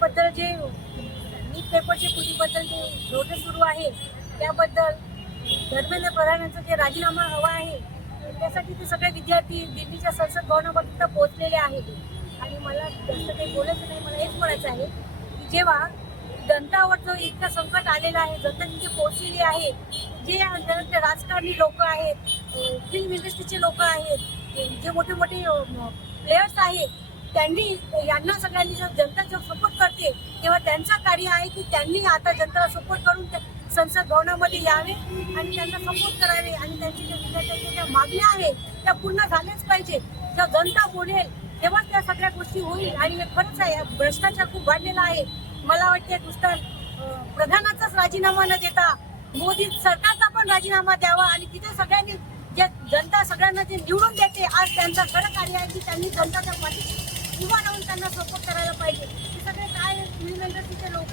पेपरबद्दल जे नीट पेपरच्या फुटीबद्दल जे नोटीस सुरू आहे त्याबद्दल धर्मेंद्र प्रधान यांचा जे राजीनामा हवा आहे त्यासाठी ते सगळे विद्यार्थी दिल्लीच्या संसद भवनापर्यंत पोहोचलेले आहेत। आणि मला जास्त काही बोलायचं नाही, मला हेच म्हणायचं आहे की जेव्हा जनतावर जो इतकं संकट आलेलं आहे, जनता तिथे पोहोचलेली आहे, जे राजकारणी लोक आहेत, फिल्म इंडस्ट्रीचे लोक आहेत, जे मोठे मोठे प्लेयर्स आहेत, त्यांनी यांना सगळ्यांनी जर जनता जर सपोर्ट करते तेव्हा त्यांचं कार्य आहे की त्यांनी आता जनताला सपोर्ट करून संसद भवनामध्ये यावे आणि त्यांना सपोर्ट करावे आणि त्यांची ज्या विद्यार्थ्यांच्या ज्या मागण्या आहेत त्या पूर्ण झाल्याच पाहिजे। जर जनता बोलेल तेव्हाच त्या सगळ्या गोष्टी होईल। आणि हे खरंच आहे, भ्रष्टाचार खूप वाढलेला आहे। मला वाटते नुसतं प्रधानाचाच राजीनामा न देता मोदी सरकारचा पण राजीनामा द्यावा आणि तिथे सगळ्यांनी जे जनता सगळ्यांना जे निवडून देते आज त्यांचं खरं कार्य आहे की त्यांनी जनताच्या पाठीशी उभा राहून त्यांना सपोर्ट करायला पाहिजे। हे सगळे काय फिल्म इंडस्ट्रीचे लोक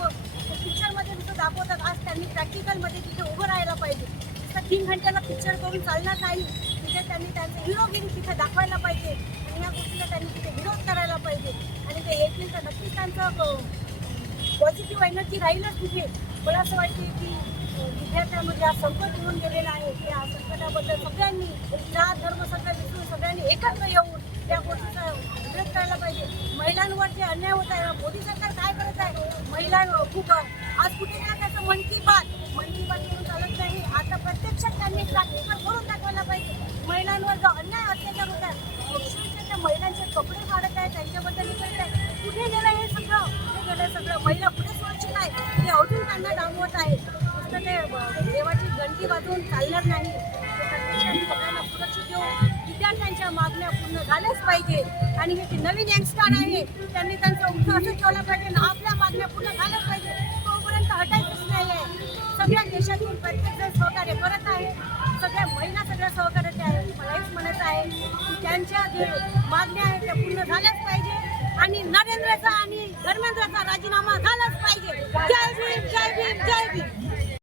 पिक्चरमध्ये नुसतं दाखवतात, आज त्यांनी प्रॅक्टिकलमध्ये तिथे उभं राहायला पाहिजे। नुसतं 3 घंट्याला पिक्चर करून चालणार नाही, तिथे त्यांनी त्यांचं हिरोगिरी तिथे दाखवायला पाहिजे आणि ह्या गोष्टीला त्यांनी तिथे विरोध करायला पाहिजे आणि ते येतील तर नक्कीच त्यांचं पॉझिटिव्ह एनर्जी राहीलच तिथे। मला असं वाटते की विद्यार्थ्यांमध्ये आज संकट येऊन गेलेलं आहे, त्या संकटाबद्दल सगळ्यांनी जात धर्म सगळं विसरून सगळ्यांनी एकत्र येऊन त्या गोष्टीचा विरोध करायला पाहिजे। महिलांवर जे अन्याय होत आहे, मोदी सरकार काय करत आहे, महिला खूप आज कुठे ना त्याचं मन की बात करून चालत नाही, आता प्रत्यक्षात त्यांनी प्रॅक्टिकल करून दाखवायला पाहिजे। महिलांवर जो अन्याय अत्याचार होत आहे, त्या महिलांचे कपडे काढत आहे, त्यांच्याबद्दल करत आहे, कुठे गेलं हे सगळं, कुठे गेलं सगळं, महिला कुठे सुरक्षित आहे हे अजून त्यांना डांबवत आहे। नुसतं ते देवाची घंटी वाजवून चालणार नाही, सगळ्यांना सुरक्षित देऊन विद्यार्थ्यांच्या मागण्या पूर्ण झाल्याच पाहिजे। आणि हे जे नवीन यंगस्टर आहे त्यांनी त्यांचं उत्साह असं ठेवला पाहिजे ना, आपल्या मागण्या पूर्ण झाल्याच पाहिजे, तोपर्यंत हटायचंच नाही आहे। सगळ्या देशातून प्रत्येक जण सहकार्य करत आहे, सगळ्या महिला सगळ्या सहकार्य आहे। मला हेच म्हणायचं आहे की त्यांच्या जे मागण्या आहेत त्या पूर्ण झाल्याच पाहिजे आणि नरेंद्रचा आणि धर्मेंद्रचा राजीनामा झालाच पाहिजे। जय भीम, जय भीम, जय भीम।